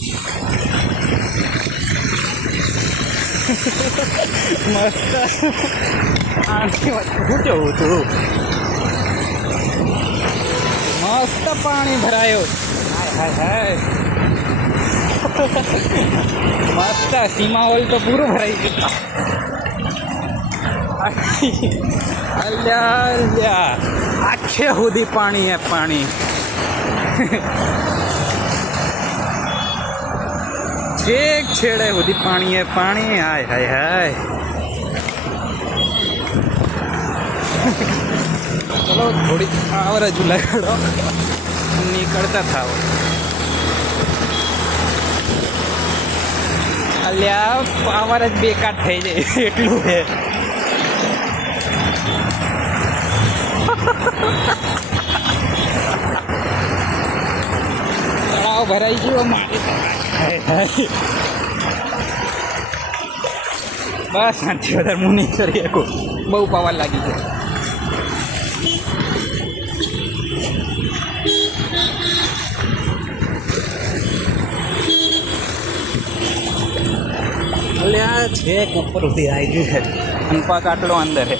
મસ્ત આની વાત શું જવું તું મસ્ત પાણી ભરાયો હાય હાય હાય મસ્ત સીમા હોલ તો પૂરું ભરાઈ ગયું અલ્યા અલ્યા આખે સુધી પાણી હે પાણી એક છેડે સુધી પાણી હે પાણી હાય હાય હાય ચલો થોડી આવરેજ લગાડો નીકળતા થાવ અલ્યા પાવર જ બેકાર થઈ જાય એટલું છે તળાવ ભરાઈ ગયો મારી બસ આનાથી વધારે હું નહીં કરી શકું બહુ પાવર લાગી ગયો એટલે આ છેક ઉપર સુધી આવી ગયું છે અને પાક આટલો અંદર છે